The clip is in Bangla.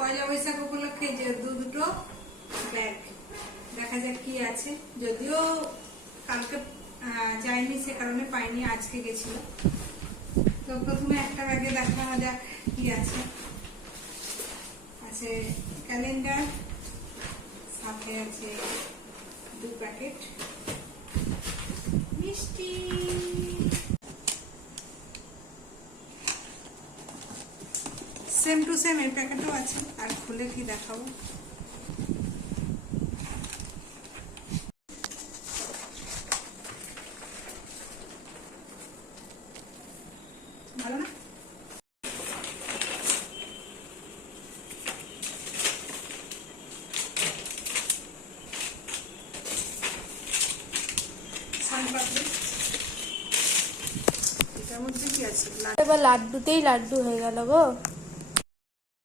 পয়লা বৈশাখ উপলক্ষে যে দুটো ব্যাগ দেখা যাক কি আছে। যদিও কালকে যাইনি, সে কারণে পাইনি, আজকে গেছিল। তো প্রথমে একটা ব্যাগে দেখা যাক কি আছে। আছে ক্যালেন্ডার, সাথে আছে 2 প্যাকেট মিষ্টি। সেম টু সেম এই প্যাকেটও আছে। আর খুলে কি দেখাবো। ভালো না? এটার মধ্যে কি আছে? এবার লাড্ডুতেই লাড্ডু হয়ে গেল গো।